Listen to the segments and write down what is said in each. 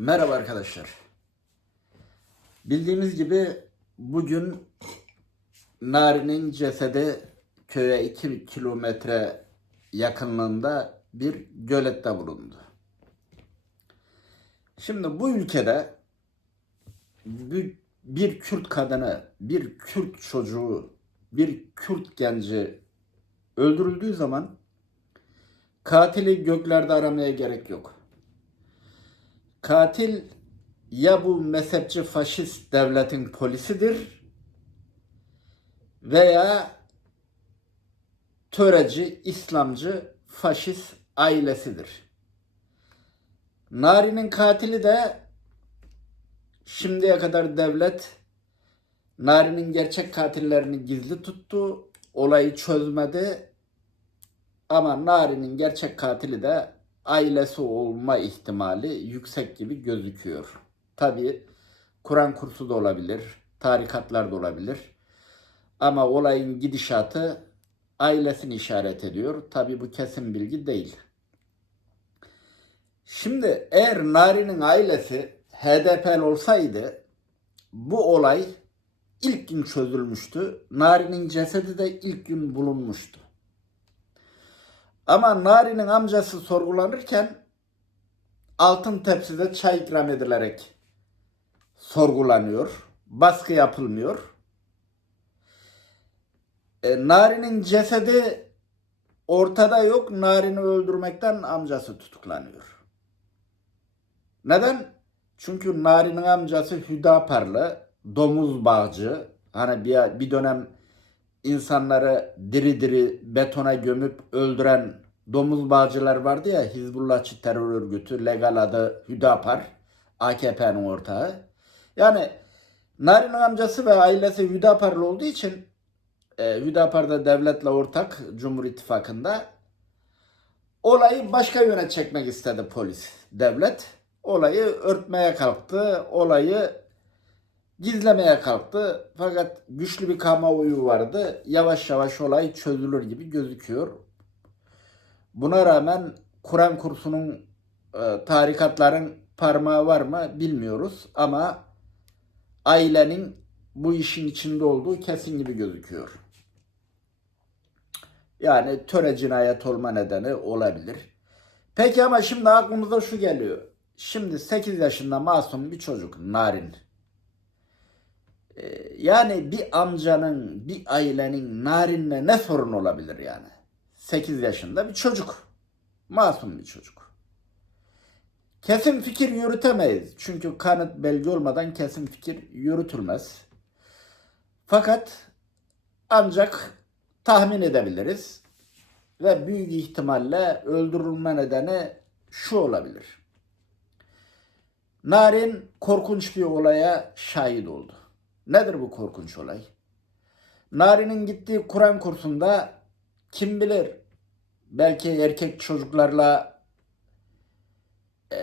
Merhaba arkadaşlar. Bildiğiniz gibi bugün Nari'nin cesedi köye 2 kilometre yakınlığında bir gölette bulundu. Şimdi bu ülkede bir, Kürt kadını, bir Kürt çocuğu, bir Kürt genci öldürüldüğü zaman katili göklerde aramaya gerek yok. Katil ya bu mezhepçi faşist devletin polisidir veya töreci, İslamcı, faşist ailesidir. Nari'nin katili de şimdiye kadar devlet Nari'nin gerçek katillerini gizli tuttu, olayı çözmedi ama Nari'nin gerçek katili de ailesi olma ihtimali yüksek gibi gözüküyor. Tabi Kur'an kursu da olabilir, tarikatlar da olabilir. Ama olayın gidişatı ailesini işaret ediyor. Tabi bu kesin bilgi değil. Şimdi eğer Nari'nin ailesi HDP'li olsaydı bu olay ilk gün çözülmüştü. Nari'nin cesedi de ilk gün bulunmuştu. Ama Nari'nin amcası sorgulanırken altın tepside çay ikram edilerek sorgulanıyor. Baskı yapılmıyor. E, Nari'nin cesedi ortada yok. Narin'i öldürmekten amcası tutuklanıyor. Neden? Çünkü Nari'nin amcası Hüdaparlı, domuz bağcı. Hani bir, bir dönem insanları diri diri betona gömüp öldüren domuz bağcılar vardı ya Hizbullahçı terör örgütü legal adı Hüdapar AKP'nin ortağı. Yani Narin'in amcası ve ailesi Hüdaparlı olduğu için e, Hüdapar da devletle ortak Cumhur İttifakı'nda olayı başka yöne çekmek istedi polis, devlet. Olayı örtmeye kalktı, olayı gizlemeye kalktı. Fakat güçlü bir kamuoyu vardı. Yavaş yavaş olay çözülür gibi gözüküyor. Buna rağmen Kur'an kursunun e, tarikatların parmağı var mı bilmiyoruz ama ailenin bu işin içinde olduğu kesin gibi gözüküyor. Yani töre cinayet olma nedeni olabilir. Peki ama şimdi aklımıza şu geliyor. Şimdi 8 yaşında masum bir çocuk Narin. Ee, yani bir amcanın, bir ailenin narinle ne sorun olabilir yani? 8 yaşında bir çocuk. Masum bir çocuk. Kesin fikir yürütemeyiz. Çünkü kanıt belge olmadan kesin fikir yürütülmez. Fakat ancak tahmin edebiliriz. Ve büyük ihtimalle öldürülme nedeni şu olabilir. Narin korkunç bir olaya şahit oldu. Nedir bu korkunç olay? Nari'nin gittiği Kur'an kursunda kim bilir belki erkek çocuklarla e,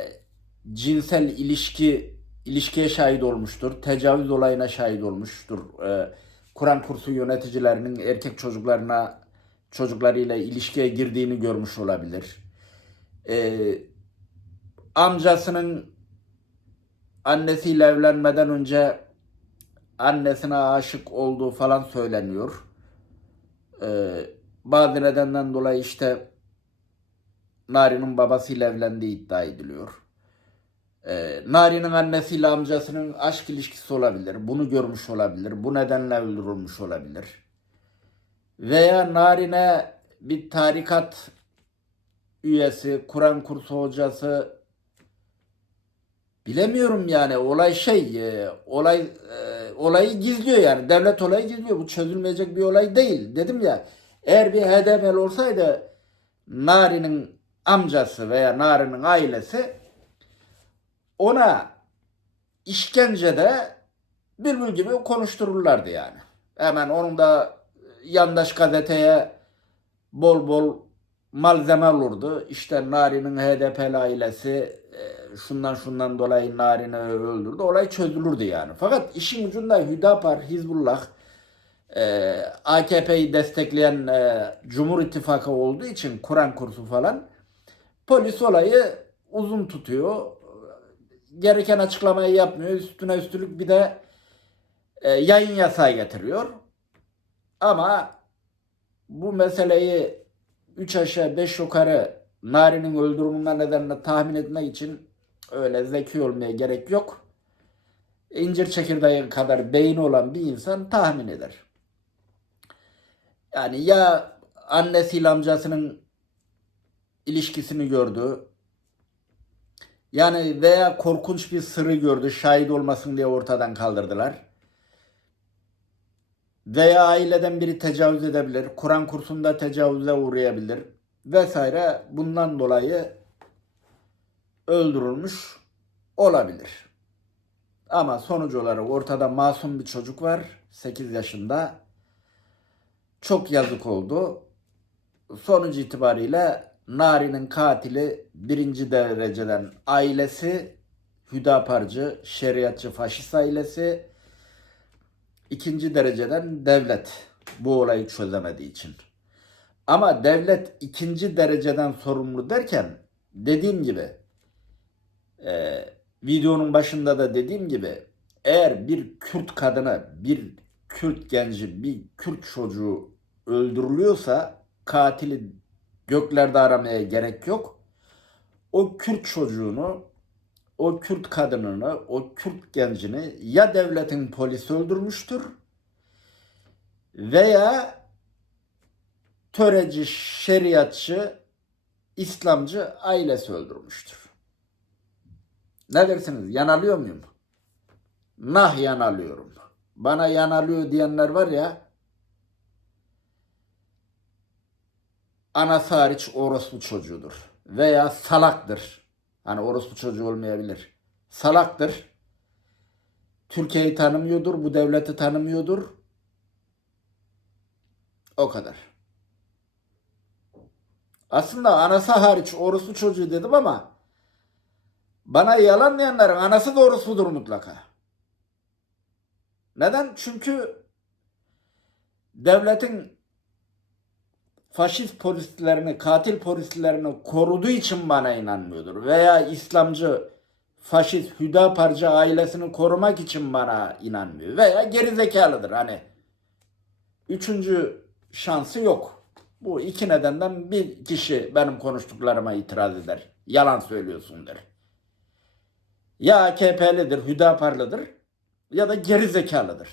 cinsel ilişki ilişkiye şahit olmuştur. Tecavüz olayına şahit olmuştur. E, Kur'an kursu yöneticilerinin erkek çocuklarına çocuklarıyla ilişkiye girdiğini görmüş olabilir. E, amcasının annesiyle evlenmeden önce annesine aşık olduğu falan söyleniyor. Ee, bazı nedenden dolayı işte Nari'nin babasıyla evlendiği iddia ediliyor. Ee, Nari'nin annesiyle amcasının aşk ilişkisi olabilir. Bunu görmüş olabilir. Bu nedenle öldürülmüş olabilir. Veya Narin'e bir tarikat üyesi, Kur'an kursu hocası bilemiyorum yani olay şey e, olay e, olayı gizliyor yani devlet olayı gizliyor bu çözülmeyecek bir olay değil dedim ya eğer bir HDP'li olsaydı Nari'nin amcası veya Nari'nin ailesi ona işkencede bülbül gibi konuştururlardı yani. Hemen onun da yandaş gazeteye bol bol malzeme olurdu. İşte Nari'nin HDP'li ailesi e, şundan şundan dolayı Narin'i öldürdü. Olay çözülürdü yani. Fakat işin ucunda Hüdapar, Hizbullah, e, AKP'yi destekleyen e, Cumhur İttifakı olduğu için Kur'an kursu falan polis olayı uzun tutuyor. gereken açıklamayı yapmıyor. Üstüne üstlük bir de e, yayın yasağı getiriyor. Ama bu meseleyi 3 aşağı 5 yukarı Nari'nin öldürümünden nedenini tahmin etmek için öyle zeki olmaya gerek yok. İncir çekirdeği kadar beyni olan bir insan tahmin eder. Yani ya annesiyle amcasının ilişkisini gördü. Yani veya korkunç bir sırrı gördü. Şahit olmasın diye ortadan kaldırdılar. Veya aileden biri tecavüz edebilir. Kur'an kursunda tecavüze uğrayabilir. Vesaire. Bundan dolayı öldürülmüş olabilir. Ama sonuç olarak ortada masum bir çocuk var. 8 yaşında. Çok yazık oldu. Sonuç itibariyle Nari'nin katili birinci dereceden ailesi, Hüdaparcı, şeriatçı, faşist ailesi, ikinci dereceden devlet bu olayı çözemediği için. Ama devlet ikinci dereceden sorumlu derken dediğim gibi e, videonun başında da dediğim gibi eğer bir Kürt kadını, bir Kürt genci, bir Kürt çocuğu öldürülüyorsa katili göklerde aramaya gerek yok. O Kürt çocuğunu, o Kürt kadınını, o Kürt gencini ya devletin polisi öldürmüştür veya töreci, şeriatçı, İslamcı ailesi öldürmüştür. Ne dersiniz? Yanalıyor muyum? Nah yanalıyorum. Bana yanalıyor diyenler var ya, anası hariç orospu çocuğudur. Veya salaktır. Hani orospu çocuğu olmayabilir. Salaktır. Türkiye'yi tanımıyordur, bu devleti tanımıyordur. O kadar. Aslında anası hariç orospu çocuğu dedim ama bana yalanlayanların anası da orospudur mutlaka. Neden? Çünkü devletin faşist polislerini, katil polislerini koruduğu için bana inanmıyordur. Veya İslamcı, faşist, Hüdaparcı ailesini korumak için bana inanmıyor. Veya gerizekalıdır hani. Üçüncü şansı yok. Bu iki nedenden bir kişi benim konuştuklarıma itiraz eder. Yalan söylüyorsun der. Ya AKP'lidir, Hüdaparlıdır ya da gerizekalıdır.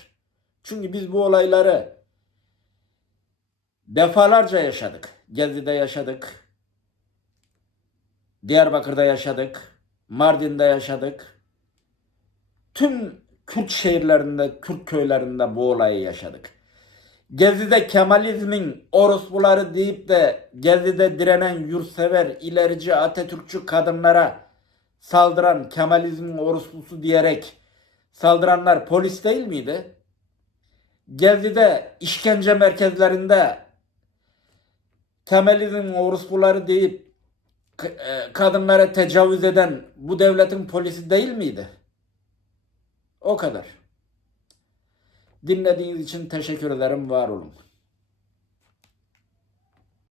Çünkü biz bu olayları defalarca yaşadık. Gezi'de yaşadık. Diyarbakır'da yaşadık. Mardin'de yaşadık. Tüm Kürt şehirlerinde, Kürt köylerinde bu olayı yaşadık. Gezi'de Kemalizmin orospuları deyip de Gezi'de direnen yurtsever, ilerici, Atatürkçü kadınlara saldıran Kemalizmin orospusu diyerek saldıranlar polis değil miydi? Gezi'de işkence merkezlerinde Kemalizm orospuları deyip e, kadınlara tecavüz eden bu devletin polisi değil miydi? O kadar. Dinlediğiniz için teşekkür ederim. Var olun.